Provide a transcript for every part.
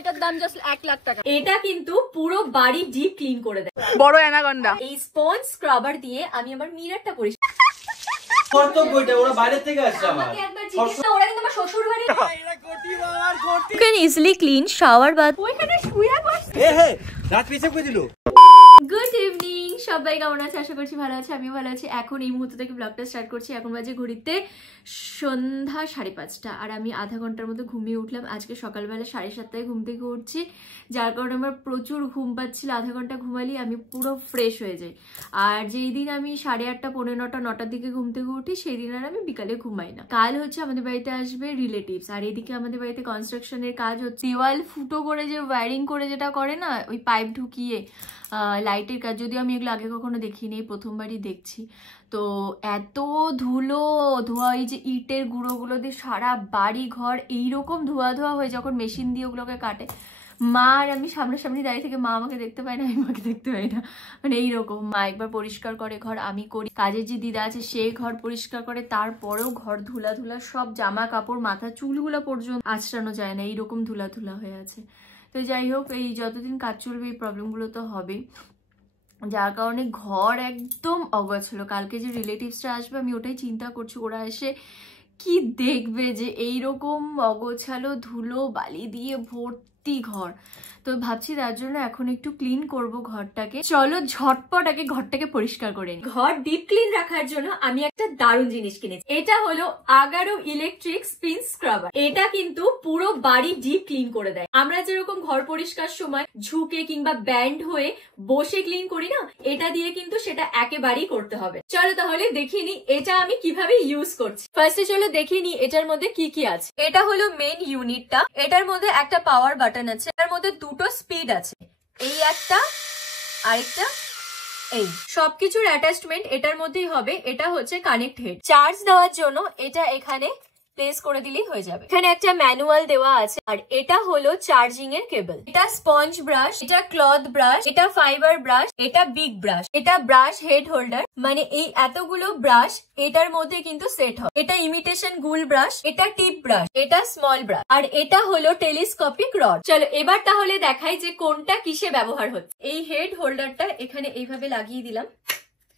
এটার দাম জাস্ট 1 লাখ টাকা। এটা কিন্তু পুরো বাড়ি ডিপ ক্লিন করে দেয়, বড় অ্যানাকন্ডা। এই স্পঞ্জ স্ক্রাবার দিয়ে আমি আমার মিররটা পরিষ্কার ওরা বাইরে থেকে আসছে আমার। ওরা কিন্তু আমার শ্বশুর বাড়ি। You can easily clean shower bath. ওইখানে শুয়ে বসে। রাত পিছে কই দিল। গুড ইভিনিং, সবাই কেমন আছে? আশা করছি ভালো আছে, আমিও ভালো আছি। এখন এই মুহূর্ত থেকে ব্লগটা স্টার্ট করছি। এখন বাজে ঘড়িতে সন্ধ্যা 5:30 আর আমি আধা ঘন্টার মতো ঘুমিয়ে উঠলাম। আজকে সকালবেলা 7:30টায় ঘুম থেকে উঠছি, যার কারণে আমার প্রচুর ঘুম পাচ্ছিল। আধা ঘন্টা ঘুমালি আমি পুরো ফ্রেশ হয়ে যাই। আর যেই দিন আমি 8:30, 9:45, 9টার দিকে ঘুম থেকে উঠি, সেই দিন আর আমি বিকালে ঘুমাই না। কাল হচ্ছে আমাদের বাড়িতে আসবে রিলেটিভস, আর এদিকে আমাদের বাড়িতে কনস্ট্রাকশনের কাজ হচ্ছে। দেওয়াল ফুটো করে যে ওয়্যারিং করে যেটা করে না, ওই পাইপ ঢুকিয়ে লাইটের কাজ, যদিও আমি এগুলো আগে কখনো দেখিনি, প্রথমবারই দেখছি। তো এত ধুলো ধোয়া, এই যে ইটের গুঁড়োগুলো দিয়ে সারা বাড়ি ঘর এইরকম ধোয়া ধোয়া হয়ে, যখন মেশিন দিয়ে ওগুলোকে কাটে, মা আর আমি সামনাসামনি দাঁড়িয়ে থেকে, মা আমাকে দেখতে পায় না, আমি মাকে দেখতে পাই না, মানে এইরকম। মা একবার পরিষ্কার করে ঘর, আমি করি। কাজের যে দিদা আছে সে ঘর পরিষ্কার করে, তারপরেও ঘর ধুলা ধুলা, সব জামা কাপড় মাথা চুলগুলো পর্যন্ত আঁচড়ানো যায় না, এইরকম ধুলা ধুলা হয়ে আছে। তো যাই হোক, এই যতদিন কাজ চলবে এই প্রবলেমগুলো তো হবেই, যার কারণে ঘর একদম অগোছালো। কালকে যে রিলেটিভসরা আসবে আমি ওটাই চিন্তা করছি, ওরা এসে কি দেখবে যে এইরকম অগোছালো ধুলো বালি দিয়ে ভর্তি ঘর। তো ভাবছি তার জন্য এখন একটু ক্লিন করব ঘরটাকে। চলো ঝটপট আগে ঘরটাকে পরিষ্কার করে নিই। ঘর ডিপ ক্লিন রাখার জন্য আমি একটা দারুণ জিনিস কিনেছি। এটা হলো আগারো ইলেকট্রিক স্পিন স্ক্রাবার। এটা কিন্তু পুরো বাড়ি ডিপ ক্লিন করে দেয়। আমরা যেরকম ঘর পরিষ্কার সময় ঝুঁকে কিংবা ব্যান্ড হয়ে বসে ক্লিন করি না, এটা দিয়ে কিন্তু সেটা একেবারেই করতে হবে। চলো তাহলে দেখিয়ে নি এটা আমি কিভাবে ইউজ করছি। ফার্স্টে চলো দেখিয়ে নি এটার মধ্যে কি কি আছে। এটা হলো মেন ইউনিটটা। এটার মধ্যে একটা পাওয়ার বাটন আছে, এটার মধ্যে দুটো স্পিড আছে, এই একটা আরেকটা, এই সবকিছুর অ্যাটাচমেন্ট এটার মধ্যেই হবে। এটা হচ্ছে কানেক্ট হেড। চার্জ দেওয়ার জন্য এটা এখানে প্লেস করে দিলেই হয়ে যাবে। এখানে একটা ম্যানুয়াল দেওয়া আছে। আর এটা হলো চার্জিং এর কেবল। এটা স্পঞ্জ ব্রাশ, এটা ক্লথ ব্রাশ, এটা ফাইবার ব্রাশ, এটা বিগ ব্রাশ, এটা ব্রাশ হেড হোল্ডার, মানে এই এতগুলো ব্রাশ এটার মধ্যে কিন্তু সেট হয়। এটা ইমিটেশন গুল ব্রাশ, এটা টিপ ব্রাশ, এটা স্মল ব্রাশ, আর এটা হলো টেলিস্কোপিক রড। চলো এবার তাহলে দেখাই যে কোনটা কিসে ব্যবহার হচ্ছে। এই হেড হোল্ডারটা এখানে এইভাবে লাগিয়ে দিলাম,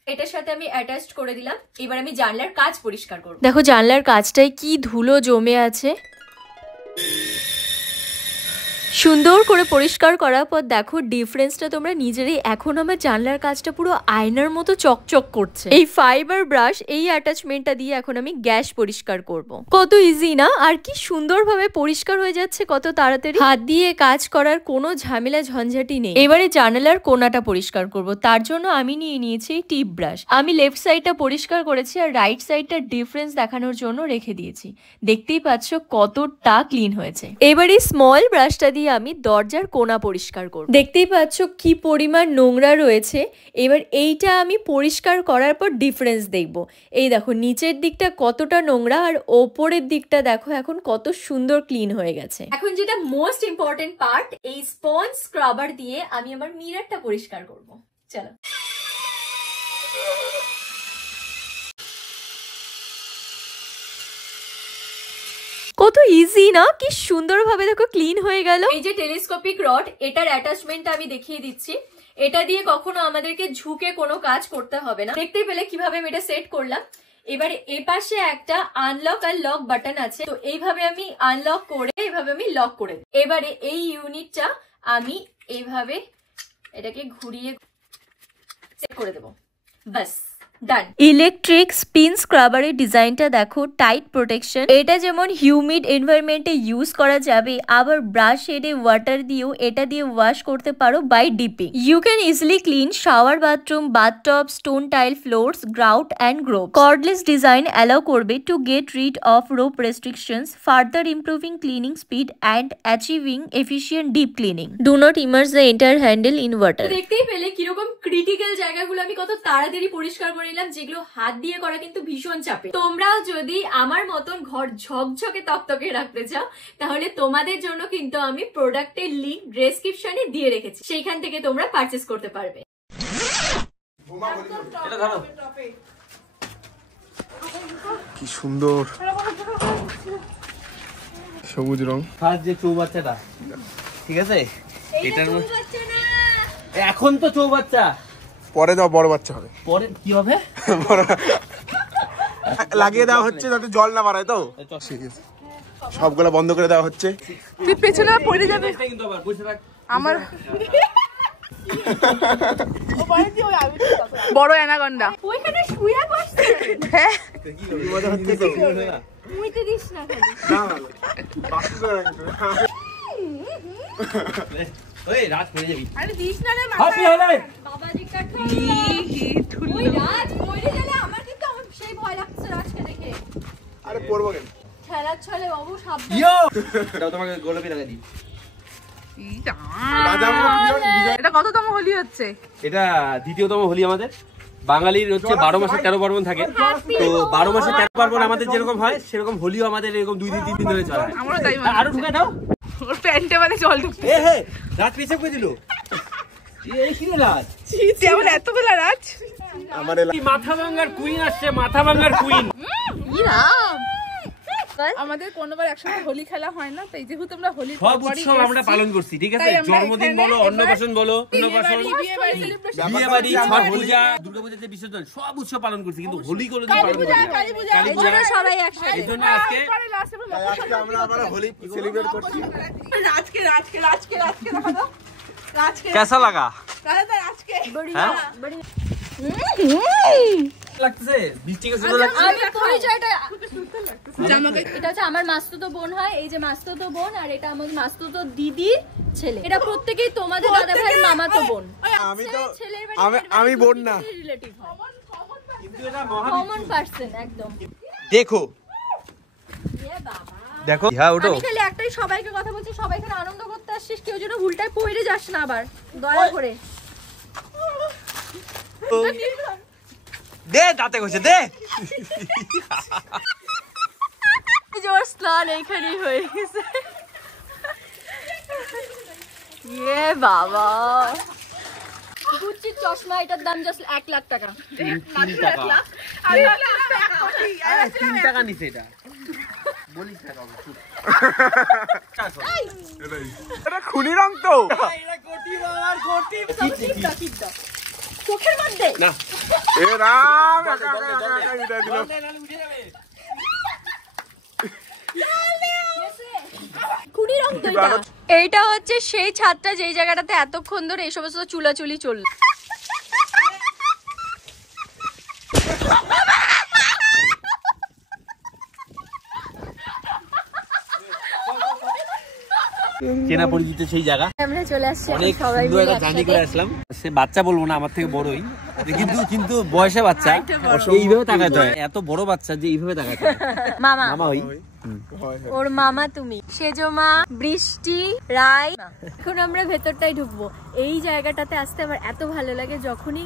এটার সাথে আমি অ্যাটাচ করে দিলাম। এবার আমি জানলার কাঁচ পরিষ্কার করব। দেখো জানলার কাঁচটায় কি ধুলো জমে আছে। সুন্দর করে পরিষ্কার করার পর দেখো ডিফারেন্সটা তোমরা নিজেরাই। এখন আমার জানলার কাঁচটা পুরো আয়নার মতো চকচক করছে। এই ফাইবার ব্রাশ, এই অ্যাটাচমেন্টটা দিয়ে এখন আমি গ্যাস পরিষ্কার করব। কত ইজি না, আর কি সুন্দরভাবে পরিষ্কার হয়ে যাচ্ছে, কত তাড়াতাড়ি। হাত দিয়ে কাজ করার কোনো ঝামেলা ঝঞ্ঝাটি নেই। এবারে জানালার কোণাটা পরিষ্কার করব। তার জন্য আমি নিয়ে নিয়েছি এই টিপ ব্রাশ। আমি লেফট সাইডটা পরিষ্কার করেছি আর রাইট সাইডটা ডিফারেন্স দেখানোর জন্য রেখে দিয়েছি। দেখতেই পাচ্ছ কতটা ক্লিন হয়েছে। এবারে স্মল ব্রাশটা দিয়ে আমি দরজার কোণা পরিষ্কার করব। দেখতেই পাচ্ছ কি পরিমাণ নোংরা রয়েছে। এবার এইটা আমি পরিষ্কার করার পর ডিফারেন্স দেখব। এই দেখো নিচের দিকটা কতটা নোংরা, আর ওপরের দিকটা দেখো এখন কত সুন্দর ক্লিন হয়ে গেছে। এখন যেটা মোস্ট ইম্পর্টেন্ট পার্ট, এই স্পঞ্জ স্ক্রাবার দিয়ে আমি আমার মিররটা পরিষ্কার করব। চলো কত ইজি না, কি সুন্দরভাবে দেখো ক্লিন হয়ে গেল। এই যে টেলিস্কোপিক রড, এটার অ্যাটাচমেন্টটা আমি দেখিয়ে দিচ্ছি। এটা দিয়ে কখনো আমাদেরকে ঝুঁকে কোনো কাজ করতে হবে না। দেখতে পেলে কিভাবে আমি এটা সেট করলাম। এবারে এপাশে একটা আনলক আর লক বাটন আছে, তো এইভাবে আমি আনলক করে এইভাবে আমি লক করে দিই। এবারে এই ইউনিটটা আমি এইভাবে এটাকে ঘুরিয়ে সেট করে দেবো, বাস ডান। ইলেকট্রিক স্পিন স্ক্রাবারের ডিজাইনটা দেখো, টাইট প্রোটেকশন। এটা যেমন হিউমিড এনভায়রনমেন্টে ইউজ করা যাবে, আবার ব্রাশ হেডে ওয়াটার দিয়েও এটা দিয়ে ওয়াশ করতে পারো by dipping. You can easily clean shower, bathroom, bathtub, stone tile floors, grout and groove. Cordless design allow করবে to get rid of rope restrictions, further improving cleaning speed and achieving efficient deep cleaning. Do not immerse the entire handle in water. দেখতেই পেলে কিরকম critical জায়গাগুলো আমি কত তাড়াতাড়ি পরিষ্কার করে নিলাম, যেগুলো হাত দিয়ে করা কিন্তু ভীষণ চাপে। তোমরাও যদি আমার মতন ঘর ঝকঝকে তকতকে রাখতে চাও, তাহলে তোমাদের জন্য কিন্তু আমি প্রোডাক্টের লিংক ডেসক্রিপশনে দিয়ে রেখেছি, সেইখান থেকে তোমরা পারচেজ করতে পারবে। কি সুন্দর সবুজ রং। ফার্স্ট যে চৌবাচ্চাটা ঠিক আছে এটার এখন তো চৌবাচ্চা, পরে দাও বড় বাচ্চা হবে। পরে কি হবে লাগিয়ে দেওয়া হচ্ছে যাতে জল না বাড়ায় তো। ঠিক আছে, সবগুলো বন্ধ করে দেওয়া হচ্ছে। তুই পেছনে পড়ে যাবে কিন্তু আবার বসে থাক। আমার বড় অ্যানাকন্ডা ওইখানে শুয়ে বসছে। হ্যাঁ মজা হচ্ছে তো? মুইতে দিস না খালি। না না বাকি করে রাখবে। ওই রাত পড়ে যাবি। আরে দিস না রে হ্যাপি হলে বাবা দিকটা ওই রাজ পড়ে গেলে আমার কিন্তু আমার সেই ভয় লাগছে রাজকে দেখে। আরে পড়বো কেন? খেলার ছলে বাবু সাবধান। ইয়ো এটাও তোমাকে গোলাপি লাগা দিই। এটা কততম হোলি হচ্ছে? এটা দ্বিতীয়তম হোলি আমাদের। বাঙালির হচ্ছে 12 মাসে 13 পার্বণ থাকে, তো 12 মাসে 13 পার্বণ আমাদের যেরকম হয় সেরকম হোলিও আমাদের এরকম 2 দিন 3 দিন ধরে চলে। আমারও তাই মনে হয়। আরো ঢুকে দাও। ওর প্যান্টে মানে জল ঢুকছে। এ হে রাত পেছাব করে দিল। এই কি রে রাত? যেমন এতবেলা রাত আমার কি মাথা ভাঙার কুইন আসছে, মাথা ভাঙার কুইন। আমাদের কোনোবার একসাথে হোলি খেলা হয় না, তাই যেহেতু আমরা হোলি সব উৎসব আমরা পালন করছি, ঠিক আছে? তাই আমরা জন্মদিন এখানে বলো, অন্নপ্রাশন বলো, বিয়ে অন্নপ্রাশন, বিয়ে বাড়ি, ছট পূজা, দুর্গাপূজাতে বিসর্জন, সব উৎসব পালন করছি, কিন্তু হোলি কোনোদিন পালন করিনি। কালী পূজা সবাই একসাথে। এই জন্য আজকে আজকে আমরা আবার হোলি সেলিব্রেট করছি। রাজকে দেখা দাও রাজকে কেসা লাগা আজকে হ্যাঁ লাগতেছে বৃষ্টি কেসে লাগছে। আমি পরিচয়টা জামাকে এটা হচ্ছে আমার মাস্তুতো বোন হয়, এই যে মাস্তুতো বোন, আর এটা আমার মাস্তুতো দিদির ছেলে। এটা প্রত্যেকই তোমাদের দাদা ভাইয়ের মামাতো বোন। আমি তো ছেলের আমি বোন না। রিলেটিভ হয়, কিন্তু এটা মহা কমন পার্সন একদম। দেখো এ বাবা, দেখো হ্যাঁ ওটো আমি খালি একটাই সবাইকে কথা বলছি, সবাই এখানে আনন্দ করতে আসছিস, কেউ যেন ভুলটায় পড়ে যাস না আবার, দয়া করে। দে দাঁতে কইছে দে। জোর স্নান এইখানেই হয়ে গেছে। এ বাবা, গুচ্চির চশমা, এটার দাম জাস্ট 1 লাখ টাকা। 3 টাকা নিছে এটা। বলিস টাকা এটা খুনি রং তো। এটা কোটি বাবার কোটি। চোখের মধ্যে না এ রাম একা উঠে দিল। খুনি রং তো এটা। এইটা হচ্ছে সেই ছাদটা যেই জায়গাটাতে এতক্ষণ ধরে এই সমস্ত চুলাচুলি চলল। চেনা পরিচিত সেই জায়গা, আমরা চলে আসছি অনেক সবাই সুন্দর মিলে একটা জার্নি একসাথে। করে আসলাম। সে বাচ্চা বলবো না, আমার থেকে বড়ই, কিন্তু বয়সে বাচ্চা, এইভাবে তাকাতে হয়। এত বড় বাচ্চা যে এইভাবে তাকাতে হয়। মামা মামা হই ওর মামা তুমি, সেজমা, বৃষ্টি, রায়। এখন আমরা ভেতরটাই ঢুকবো। এই জায়গাটাতে আসতে আমার এত ভালো লাগে, যখনই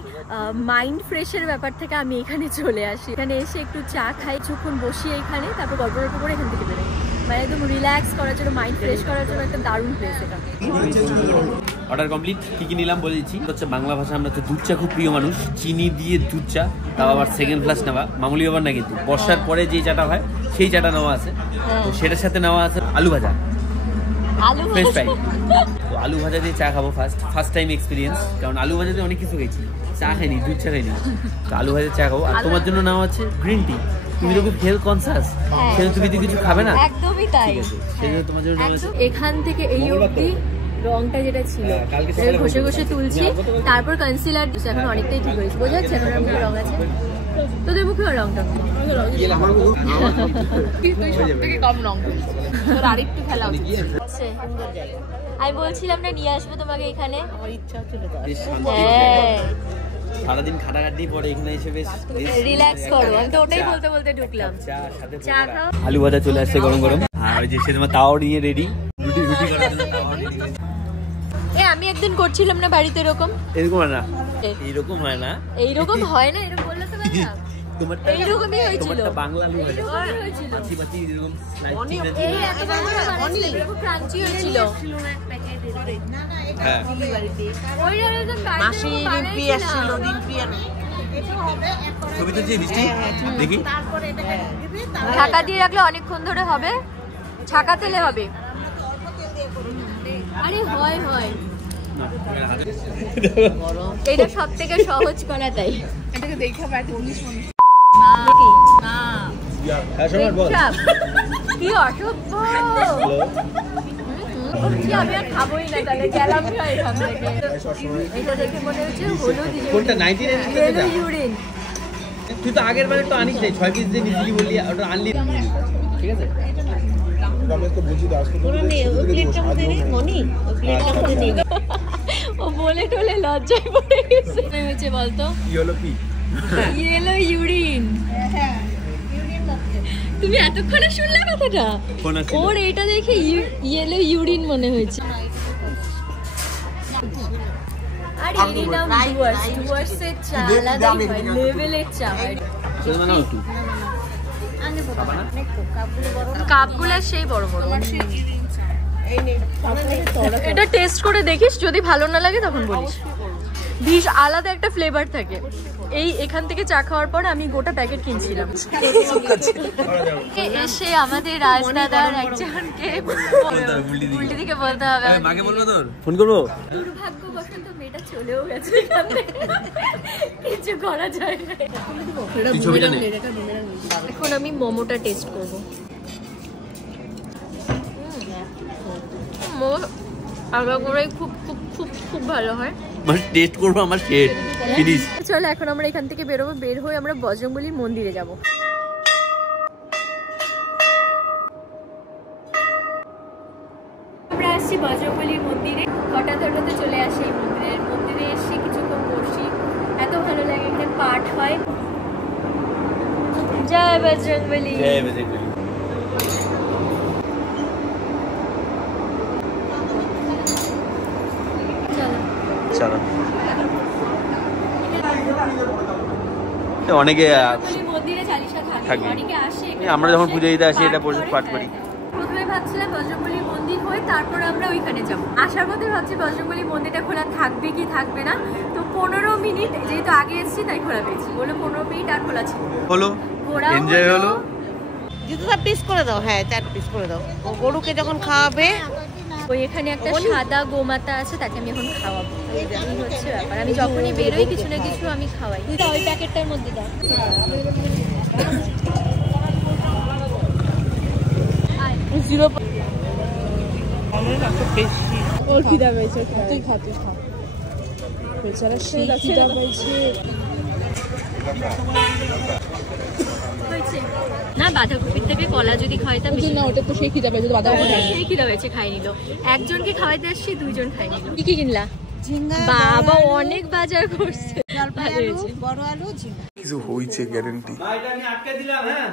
মাইন্ড ফ্রেশের ব্যাপার থেকে আমি এখানে চলে আসি। এখানে এসে একটু চা খাই, কিছুক্ষণ বসি এখানে, তারপর গল্প গল্প করে এখান থেকে বেরোই। মানে একদম রিল্যাক্স করার জন্য, মাইন্ড ফ্রেশ করার জন্য একটা দারুণ প্লেস এটা। Order complete. কি কি নিলাম বলে দিচ্ছি। হচ্ছে বাংলা ভাষা, আমরা হচ্ছে দুধ চা খুব প্রিয় মানুষ, চিনি দিয়ে দুধ চা, তাও আবার সেকেন্ড ক্লাস নেওয়া, মামুলি ব্যাপার না কিন্তু। বর্ষার পরে যে চাটা হয় সেই চাটা নেওয়া আছে, তো সেটার সাথে নেওয়া আছে আলু ভাজা, আলু ফ্রেঞ্চ ফ্রাই। তো আলু ভাজা দিয়ে চা খাবো, ফার্স্ট টাইম এক্সপিরিয়েন্স, কারণ আলু ভাজা দিয়ে অনেক কিছু খেয়েছি, চা খাইনি, দুধ চা খাইনি। তো আলু ভাজা চা খাবো। আর তোমার জন্য নেওয়া আছে গ্রিন টি। তুমি তো খুব হেলথ কনসাস, সেজন্য তুমি তো কিছু খাবে না, একদমই তাই। ঠিক আছে? সেজন্য তোমার জন্য নেওয়া আছে। এখান থেকে এই অবধি রংটা যেটা ছিল কালকে সেটা ঘষে ঘষে তুলছি, তারপর কনসিলার দিচ্ছি। এখন অনেকটাই ঠিক হয়েছে, বোঝা যাচ্ছে এখন মুখে রং আছে। তোদের মুখে রংটা তুই সবথেকে কম রং তোর আরেকটু খেলা উচিত। আমি বলছিলাম না নিয়ে আসবো তোমাকে এখানে। আমার ইচ্ছা চলে যায়। বেশ শান্তি। হ্যাঁ, সারাদিন খাটাখাটি পরে এখানে এসে বেশ রিল্যাক্স করো। আমি তো ওটাই বলতে বলতে ঢুকলাম। চা সাথে চা খাও। আলু ভাজা চলে আসছে গরম গরম, আর ওই যে সেরকম তাও নিয়ে রেডি, রুটি করার জন্য তাও ready। আমি একদিন করছিলাম না বাড়িতে এরকম। এরকম হয় না, এইরকম হয় না, এইরকম হয় না, এরকম বললে তো পারলাম। তোমারটা এইরকমই হয়েছিল। তোমারটা বাংলা আলু ভাজা, এরকমই হয়েছিল। পাতি পাতি এরকম এই এত বড় বানাচ্ছিল, এরকম ক্রাঞ্চি হয়েছিল। হ্যাঁ ওই একদম মাসি রিম্পি আসছিল, রিম্পি ছবি তো যে বৃষ্টি দেখি ঢাকা দিয়ে রাখলে অনেকক্ষণ ধরে হবে, ছাকা তেলে হবে। আরে হয় হয় এটা সব থেকে সহজ করা তাই এটাকে দেখে পাই পুলিশ মনে না কি অসভ্য আমি আর খাবোই না তাহলে গেলাম না এখান থেকে এটা দেখে মনে হচ্ছে হলুদ কোনটা 99 ইউরিন তুই তো আগের বারে তো আনিস নাই 6 পিস দিয়ে নিছিলি বলি ওটা আনলি ঠিক আছে ও বলে টলে লজ্জায় পড়ে গেছে হয়েছে বলতো ইয়েলো ইউরিন তুমি এতক্ষণে শুনলে কথাটা ওর এটা দেখে ইয়েলো ইউরিন মনে হয়েছে আর এই নাম ডুয়ার্সের চা আলাদাই হয় লেভেলের চা হয় কাপগুলো সেই বড় বড় এটা টেস্ট করে দেখিস যদি ভালো না লাগে তখন বলিস বিশ আলাদা একটা ফ্লেভার থাকে এই এখান থেকে চা খাওয়ার পর আমি গোটা প্যাকেট কিনছিলাম এসে আমাদের রাজদাদার একজনকে উল্টি দিকে বলতে হবে মাকে বলবো তোর ফোন করবো দুর্ভাগ্যবশত মেয়েটা চলেও গেছে এখান থেকে কিছু করা যায় না এখন আমি মোমোটা টেস্ট করবো মোমো আলাদা করে খুব খুব খুব খুব ভালো হয় টেস্ট করবো আমার শেড ফিনিশ চলো এখন আমরা এখান থেকে বেরোবো বের হয়ে আমরা বজরংবলীর মন্দিরে যাব আমরা আসছি বজরংবলীর মন্দিরে হঠাৎ চলে আসি এই মন্দিরে এসে কিছুক্ষণ বসি এত ভালো লাগে এখানে পাঠ হয় জয় বজরংবলী জয় বজরংবলী চলো অনেকে মন্দিরে চালিশা থাকে অনেকে আসে আমরা যখন পুজো দিতে আসি এটা পাঠ করি প্রথমে ভাবছিলাম বজরংবলী মন্দির হয়ে তারপর আমরা ওইখানে যাবো আসার মধ্যে ভাবছি বজরংবলী মন্দিরটা খোলা থাকবে কি থাকবে না তো 15 মিনিট যেহেতু আগে এসেছি তাই খোলা পেয়েছি বলে 15 মিনিট আর খোলা ছিল হলো এনজয় হলো জুতোটা পিস করে দাও হ্যাঁ 4 পিস করে দাও ও গরুকে যখন খাওয়াবে ওই এখানে একটা সাদা গোমাতা আছে তাকে আমি এখন খাওয়াবো এই হচ্ছে ব্যাপার আমি যখনই বেরোই কিছু না কিছু আমি খাওয়াই ওই প্যাকেটটার মধ্যে দাও ওর খিদা পেয়েছে তুই খা বেচারা সেই খিদা পেয়েছে না বাঁধাকপির থেকে কলা যদি খাওয়াইতাম না ওটা তো সেই খিদা পেয়েছে বাঁধাকপি সেই খিদা পেয়েছে খাই নিল একজনকে খাওয়াইতে আসছি দুইজন খাই নিল কি কি কিনলা ঝিঙ্গা বাবা অনেক বাজার করছে জলপাই আলু বড় আলু ঝিঙ্গা কিছু হইছে গ্যারান্টি এটা আমি আটকে দিলাম হ্যাঁ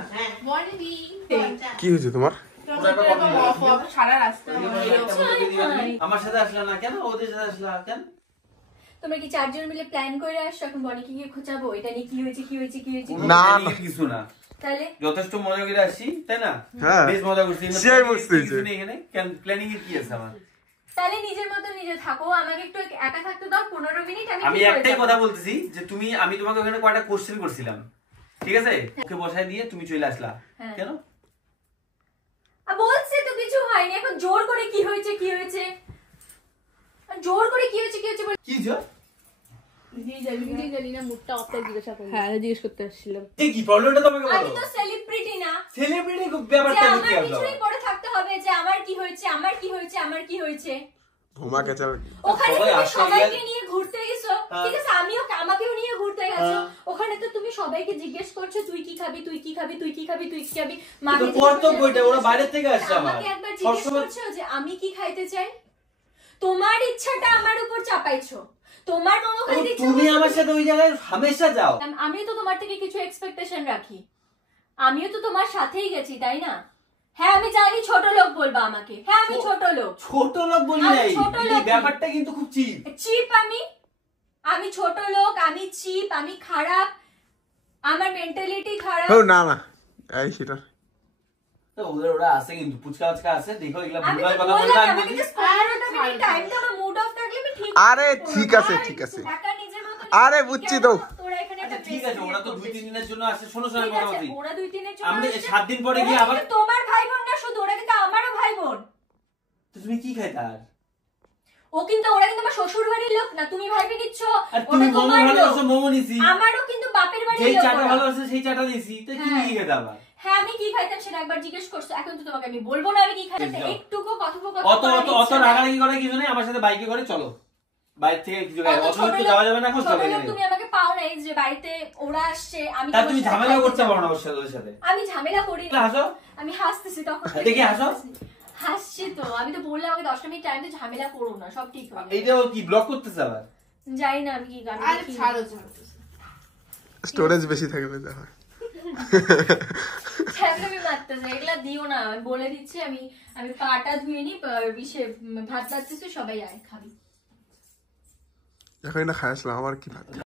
কি হয়েছে তোমার সারা রাস্তা আমার সাথে আসলা না কেন ওদের সাথে আসলা কেন তোমরা কি চারজন মিলে প্ল্যান করে আসছো এখন বনিকে গিয়ে খোঁচাবো এটা নিয়ে কি হয়েছে কি হয়েছে কি হয়েছে না কিছু না তাহলে যথেষ্ট মজা করে আসছি তাই না হ্যাঁ বেশ মজা করছি সেই বুঝতেছি এখানে প্ল্যানিং এর কি আছে আমার তাহলে নিজের মতো নিজে থাকো আমাকে একটু একা থাকতে দাও 15 মিনিট আমি একটাই কথা বলতেছি যে আমি তোমাকে ওখানে কয়টা কোশ্চেন করছিলাম ঠিক আছে ওকে বসায় দিয়ে তুমি চলে আসলা কেন বলছে তো কিছু হয়নি এখন জোর করে কি হয়েছে জোর করে কি হয়েছে কি জোর হ্যাঁ জিজ্ঞেস করতে আসছিলাম কি প্রবলেমটা তোমাকে বলো আমি তো সেলিব্রিটি না সেলিব্রিটি ব্যাপারটা আমার কি পিছনে পড়ে থাকতে হবে যে আমার কি হয়েছে ঘুমা কেচা ওখানে তুমি সবাইকে নিয়ে ঘুরতে গেছো ঠিক আছে আমাকেও নিয়ে ঘুরতে গেছো ওখানে তো তুমি সবাইকে জিজ্ঞেস করছো তুই কি খাবি মাকে কর্তব্যটা ওরা বাইরে থেকে আসছে আমাকে একবার জিজ্ঞেস করছো যে আমি কি খাইতে চাই তোমার ইচ্ছাটা আমার উপর চাপাইছো তোমার মোমো খাইতে ইচ্ছা তুমি আমার সাথে ওই জায়গায় হামেশা যাও আমি তো তোমার থেকে কিছু এক্সপেকটেশন রাখি আমিও তো তোমার সাথেই গেছি তাই না হ্যাঁ আমি জানি ছোট লোক বলবা আমাকে হ্যাঁ আমি ছোট লোক বলি নাই ব্যাপারটা কিন্তু খুব চিপ আমি ছোট লোক আমি চিপ আমি খারাপ আমার মেন্টালিটি খারাপ না এই সেটা তো ওরা আছে কিন্তু পুচকা আছে দেখো এগুলা ভুলভাল কথা বললাম বললা আমাকে জাস্ট 15টা মিনিট টাইম দাও আমার মুড অফ থাকলে আমি ঠিক আরে ঠিক আছে একা নিজের মতো আরে বুঝছি তো তোরা এখানে একটা ঠিক আছে ওরা তো 2-3 দিনের জন্য আসে শোনো কথা বলি ওরা 2-3 দিনের জন্য আমরা 7 দিন পরে গিয়ে আবার তোমার ভাই বোন না শুধু ওরা কিন্তু আমারও ভাই বোন তো তুমি কি খাইতা আর ও কিন্তু ওরা কিন্তু আমার শ্বশুর বাড়ির লোক না, তুমি ভাইবে নিচ্ছ তুমি ওটা মোমো তোমার লোক। ভালোবাসো, মোমো নিছি। আমারও কিন্তু বাপের বাড়ির যেই লোক চাটা ওরা। ভালোবাসে সেই চাটা দিছি, তো কি হ্যাঁ। নিয়ে গেছে আবার? হ্যাঁ আমি কি খাইতাম সেটা একবার জিজ্ঞেস করছো, এখন তো তোমাকে আমি বলবো না আমি কি খাইতাম। যাও। একটুকু কথোপকথন অত করার অত অত ইচ্ছা নাই। রাগারাগি করে কিছু নেই, আমার সাথে বাইকে করে চলো, বাইরে থেকে কিছু খাই। অত অত ছোট দূর তো লোক- যাওয়া যাবে না এখন, ছোট চলো লোক এখানে। তুমি আমাকে পাও নাই যে বাড়িতে ওরা আসছে আমি তা তোমার তুমি সাথে ঝামেলা খাইতে করতে যাবো। পারো না ওর সাথে, ওদের সাথে। আমি ঝামেলা করি না। হাসো, আমি হাসতেছি তখন হ্যাঁ, দেখি হাসো। হাসছি তো, আমি তো বললাম আমাকে 10 মিনিট টাইম, তো ঝামেলা করো না, সব ঠিক হবে। এইটাও কি ব্লক করতেছে আবার? জানি না আমি কি গান আরে ছাড়ো ছাড়ো। স্টোরেজ বেশি থাকবে দেখো। ছ্যাবলামি মারতেছে, এগুলা দিও না, আমি বলে দিচ্ছি। আমি আমি পাটা ধুয়ে নি, ভাত লাগতেছে, সবাই আয় খাবি। এখন না খাই আসলাম, আমার কি ভাত